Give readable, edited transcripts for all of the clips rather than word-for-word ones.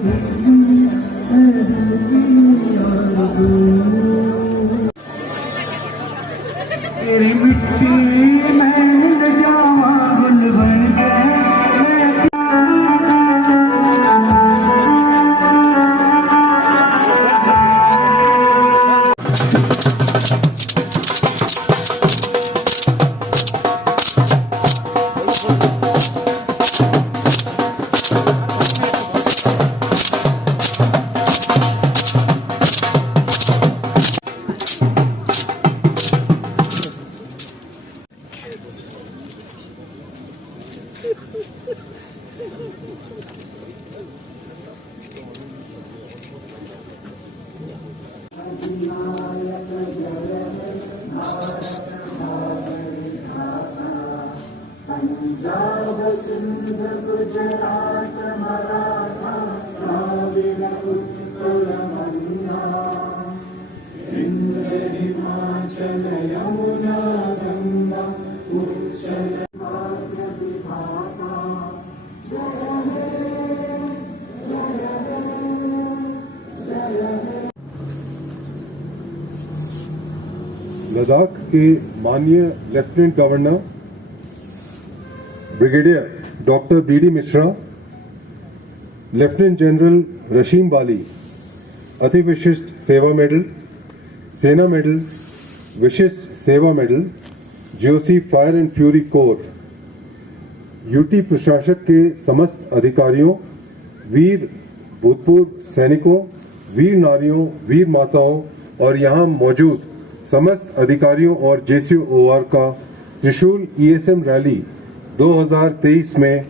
तेरी मिट्टी में जावा गुल बन गए। पंजाब सिंध गुजरात मराठा द्राविड़ उत्कल मन्ना इंद्र हिमाचल यमुना गंगा उच्चल भाग्य विधाता। जय हे जय हे जय हे। लद्दाख के माननीय lieutenant governor brigadier doctor BD Mishra, lieutenant general Rashim Bali, अति विशिष्ट सेवा मेडल, सेना मेडल, विशिष्ट सेवा medal, GOC fire and fury corps, UT प्रशासक के समस्त अधिकारियों, वीर भूतपूर्व सैनिकों, वीर नारियों, वीर माताओं और यहाँ मौजूद समस्त अधिकारियों और जेसीओआर का त्रिशूल ईएसएम रैली 2023 में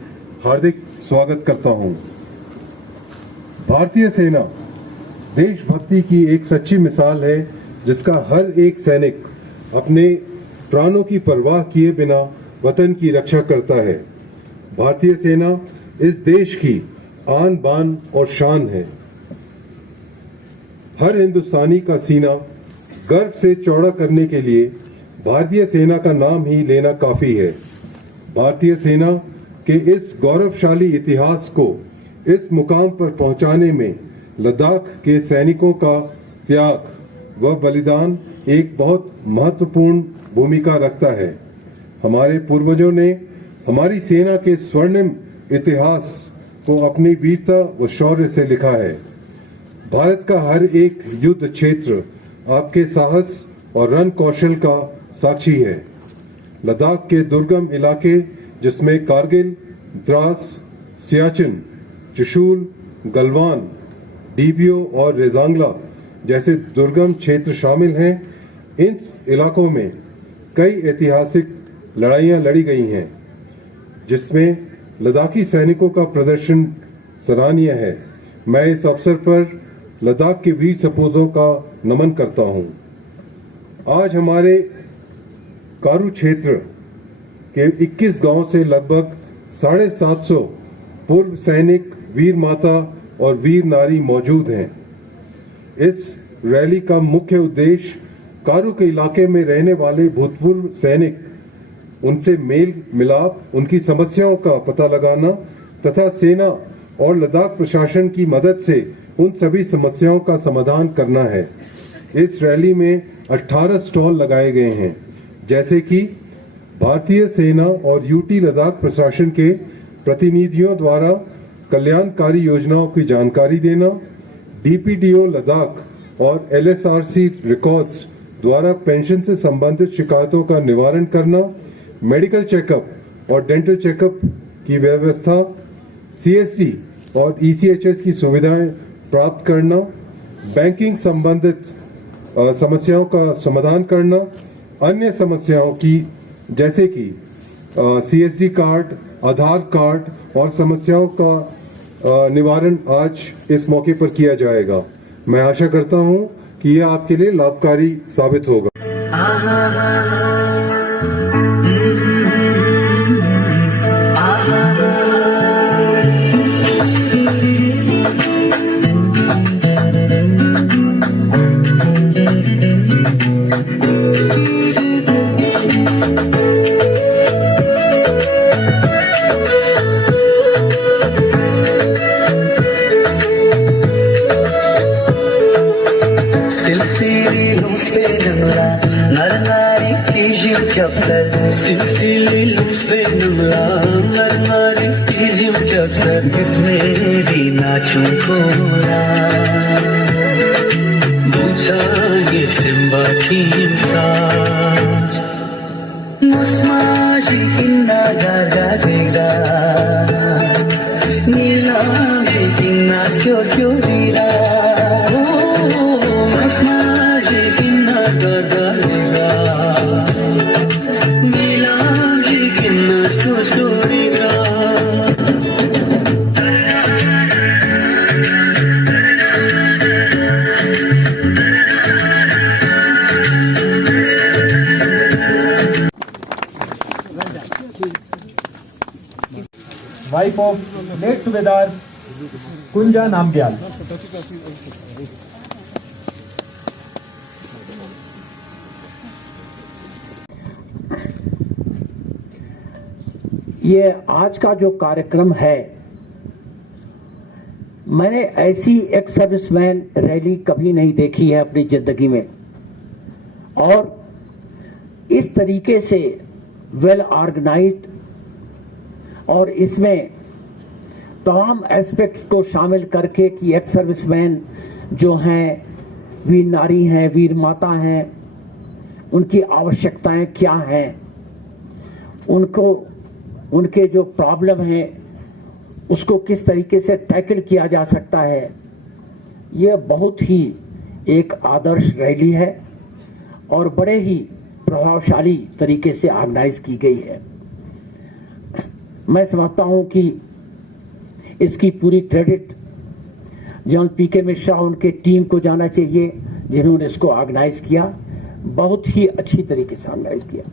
हार्दिक स्वागत करता हूं। भारतीय सेना देशभक्ति की एक सच्ची मिसाल है, जिसका हर एक सैनिक अपने प्राणों की परवाह किए बिना वतन की रक्षा करता है। भारतीय सेना इस देश की आन बान और शान है। हर हिंदुस्तानी का सीना गर्व से चौड़ा करने के लिए भारतीय सेना का नाम ही लेना काफी है। भारतीय सेना के इस गौरवशाली इतिहास को इस मुकाम पर पहुंचाने में लद्दाख के सैनिकों का त्याग व बलिदान एक बहुत महत्वपूर्ण भूमिका रखता है। हमारे पूर्वजों ने हमारी सेना के स्वर्णिम इतिहास को अपनी वीरता व शौर्य से लिखा है। भारत का हर एक युद्ध क्षेत्र आपके साहस और रण कौशल का साक्षी है। लद्दाख के दुर्गम इलाके, जिसमें कारगिल, द्रास, सियाचिन, चुशूल, गलवान, डीबियो और रेजांगला जैसे दुर्गम क्षेत्र शामिल हैं, इन इलाकों में कई ऐतिहासिक लड़ाइयां लड़ी गई हैं, जिसमें लद्दाखी सैनिकों का प्रदर्शन सराहनीय है। मैं इस अवसर पर लद्दाख के वीर सपूतों का नमन करता हूं। आज हमारे कारु क्षेत्र के 21 गांव से लगभग 750 पूर्व सैनिक, वीर माता और वीर नारी मौजूद हैं। इस रैली का मुख्य उद्देश्य कारु के इलाके में रहने वाले भूतपूर्व सैनिक, उनसे मेल मिलाप, उनकी समस्याओं का पता लगाना तथा सेना और लद्दाख प्रशासन की मदद से उन सभी समस्याओं का समाधान करना है। इस रैली में 18 स्टॉल लगाए गए हैं, जैसे कि भारतीय सेना और यूटी लद्दाख प्रशासन के प्रतिनिधियों द्वारा कल्याणकारी योजनाओं की जानकारी देना, डीपीडीओ लद्दाख और एलएसआरसी रिकॉर्ड्स द्वारा पेंशन से संबंधित शिकायतों का निवारण करना, मेडिकल चेकअप और डेंटल चेकअप की व्यवस्था, सीएसडी और ईसीएचएस की सुविधाएं प्राप्त करना, बैंकिंग संबंधित समस्याओं का समाधान करना, अन्य समस्याओं की जैसे कि सीएसडी कार्ड, आधार कार्ड और समस्याओं का निवारण आज इस मौके पर किया जाएगा। मैं आशा करता हूं कि यह आपके लिए लाभकारी साबित होगा। जब किसने भी नाचूं बोला, पूछा ये सिम्बा सा मुस्माजी इन्ना गागा नीला इन्ना स्क्यो दीरा मुस्माजी इन्ना गागा नीला इन्ना स्क्यो दीरा। वाइफ ऑफ लेट सूबेदार कुंजा नामग्याल। ये आज का जो कार्यक्रम है, मैंने ऐसी एक सर्विसमैन रैली कभी नहीं देखी है अपनी जिंदगी में, और इस तरीके से वेल ऑर्गेनाइज्ड और इसमें तमाम एस्पेक्ट्स को शामिल करके कि एक सर्विसमैन जो हैं, वीर नारी हैं, वीर माता हैं, उनकी आवश्यकताएं क्या हैं, उनको उनके जो प्रॉब्लम हैं उसको किस तरीके से टैकल किया जा सकता है, ये बहुत ही एक आदर्श रैली है और बड़े ही प्रभावशाली तरीके से ऑर्गेनाइज की गई है। मैं समझता हूं कि इसकी पूरी क्रेडिट जनरल पीके मिश्रा उनके टीम को जाना चाहिए जिन्होंने इसको ऑर्गेनाइज किया, बहुत ही अच्छी तरीके से ऑर्गेनाइज किया।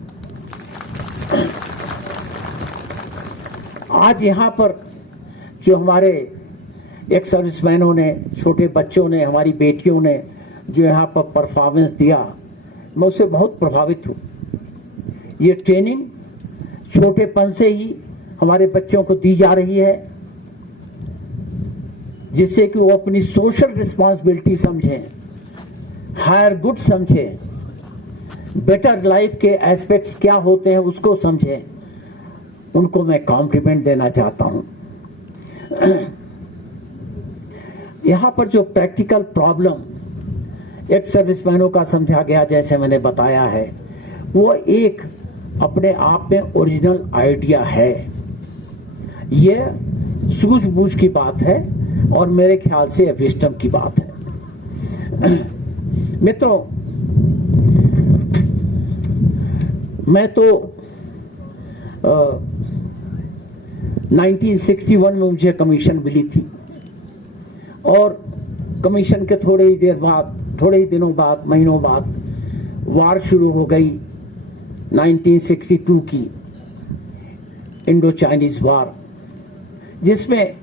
आज यहाँ पर जो हमारे एक सर्विसमैनों ने, छोटे बच्चों ने, हमारी बेटियों ने जो यहाँ पर परफॉर्मेंस दिया, मैं उससे बहुत प्रभावित हूँ। ये ट्रेनिंग छोटेपन से ही हमारे बच्चों को दी जा रही है, जिससे कि वो अपनी सोशल रिस्पॉन्सिबिलिटी समझें, हायर गुड समझें, बेटर लाइफ के एस्पेक्ट्स क्या होते हैं उसको समझें। उनको मैं कॉम्प्लीमेंट देना चाहता हूं। यहां पर जो प्रैक्टिकल प्रॉब्लम एक सर्विसमैनों का समझा गया, जैसे मैंने बताया है, वो एक अपने आप में ओरिजिनल आइडिया है। ये सूझबूझ की बात है और मेरे ख्याल से विस्डम की बात है। मैं तो 1961 में मुझे कमीशन मिली थी और कमीशन के थोड़े ही दिनों बाद, महीनों बाद वार शुरू हो गई 1962 की इंडो चाइनीज वार, जिसमें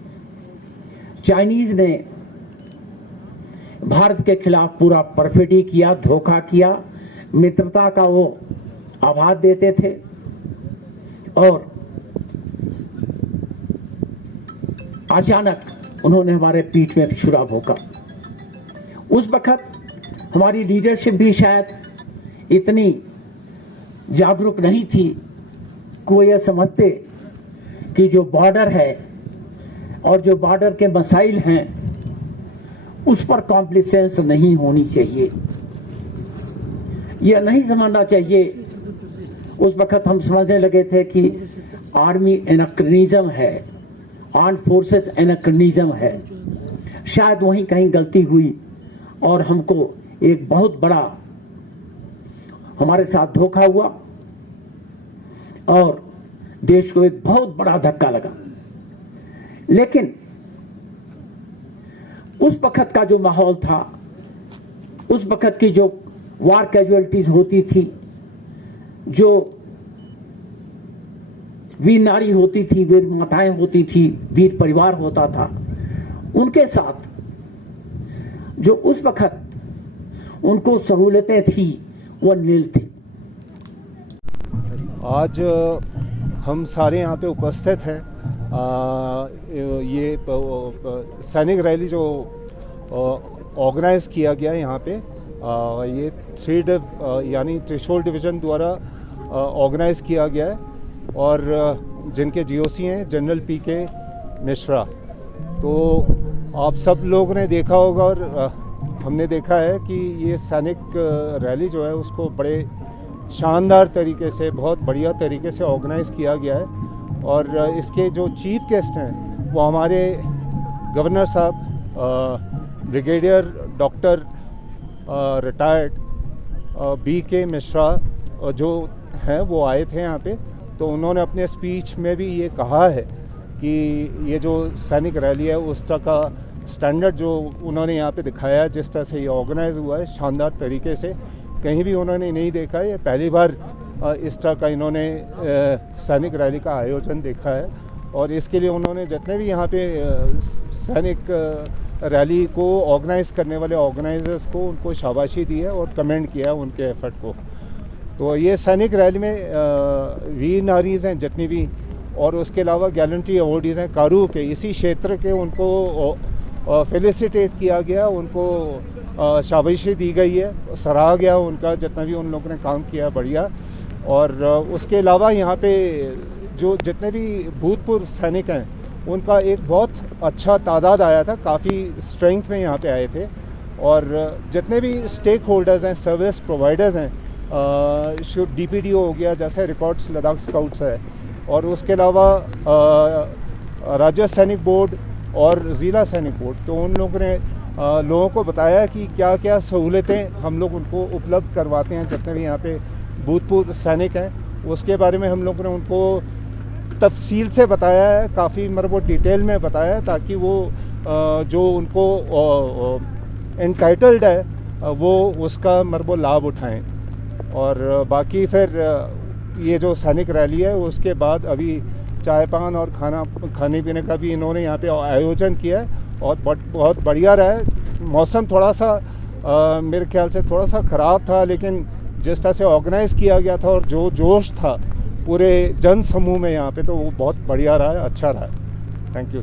चाइनीज ने भारत के खिलाफ पूरा परफिडी किया, धोखा किया, मित्रता का वो आभास देते थे और अचानक उन्होंने हमारे पीठ में छुरा भोंका। उस वक्त हमारी लीडरशिप भी शायद इतनी जागरूक नहीं थी कि वो यह समझते कि जो बॉर्डर है और जो बॉर्डर के मसाइल हैं उस पर कॉम्प्लिसेंस नहीं होनी चाहिए, यह नहीं समझना चाहिए। उस वक्त हम समझने लगे थे कि आर्मी एनाक्रोनिज्म है, आर्म्ड फोर्सेस एनाक्रोनिज्म है। शायद वहीं कहीं गलती हुई और हमको एक बहुत बड़ा हमारे साथ धोखा हुआ और देश को एक बहुत बड़ा धक्का लगा। लेकिन उस वक्त का जो माहौल था, उस वक्त की जो वार कैजुअलिटीज होती थी, जो वीर नारी होती थी, वीर माताएं होती थी, वीर परिवार होता था, उनके साथ जो उस वक्त उनको सहूलतें थी वो नील थी। आज हम सारे यहाँ पे उपस्थित हैं। ये सैनिक रैली जो ऑर्गेनाइज किया गया है यहाँ पे, ये 3 यानी त्रिशूल डिवीज़न द्वारा ऑर्गेनाइज किया गया है और जिनके जीओसी हैं जनरल पीके मिश्रा। तो आप सब लोग ने देखा होगा और हमने देखा है कि ये सैनिक रैली जो है उसको बड़े शानदार तरीके से, बहुत बढ़िया तरीके से ऑर्गेनाइज़ किया गया है। और इसके जो चीफ गेस्ट हैं वो हमारे गवर्नर साहब, brigadier doctor retired BK Mishra जो हैं वो आए थे यहाँ पे। तो उन्होंने अपने स्पीच में भी ये कहा है कि ये जो सैनिक रैली है उस तरह का स्टैंडर्ड जो उन्होंने यहाँ पे दिखाया है, जिस तरह से ये ऑर्गेनाइज हुआ है शानदार तरीके से, कहीं भी उन्होंने नहीं देखा है। ये पहली बार इस तरह का इन्होंने सैनिक रैली का आयोजन देखा है। और इसके लिए उन्होंने जितने भी यहाँ पे सैनिक रैली को ऑर्गेनाइज करने वाले ऑर्गेनाइजर्स को उनको शाबाशी दी है और कमेंट किया है उनके एफर्ट को। तो ये सैनिक रैली में वीर नारीज़ हैं जितनी भी, और उसके अलावा गैलेंट्री अवॉर्डीज़ हैं कारू के, इसी क्षेत्र के, उनको फेलिसिटेट किया गया, उनको शाबाशी दी गई है, सराहा गया उनका जितना भी उन लोगों ने काम किया बढ़िया। और उसके अलावा यहाँ पे जो जितने भी भूतपूर्व सैनिक हैं उनका एक बहुत अच्छा तादाद आया था, काफ़ी स्ट्रेंथ में यहाँ पे आए थे। और जितने भी स्टेक होल्डर्स हैं, सर्विस प्रोवाइडर्स हैं, DPDO हो गया, जैसे रिकॉर्ड्स लद्दाख स्काउट्स है, और उसके अलावा राज्य सैनिक बोर्ड और ज़िला सैनिक बोर्ड, तो उन लोगों ने लोगों को बताया कि क्या क्या सहूलतें हम लोग उनको उपलब्ध करवाते हैं जितने भी यहाँ पे भूतपूर्व सैनिक हैं। उसके बारे में हम लोगों ने उनको तफसील से बताया है, काफ़ी वो डिटेल में बताया है, ताकि वो जो उनको एंटाइटल्ड है वो उसका वो लाभ उठाएं। और बाकी फिर ये जो सैनिक रैली है उसके बाद अभी चाय पान और खाने पीने का भी इन्होंने यहाँ पे आयोजन किया है, और बहुत बढ़िया रहा है। मौसम थोड़ा सा मेरे ख्याल से थोड़ा सा ख़राब था, लेकिन जिस तरह से ऑर्गेनाइज़ किया गया था और जो जोश था पूरे जन समूह में यहाँ पे, तो वो बहुत बढ़िया रहा है, अच्छा रहा है। Thank you.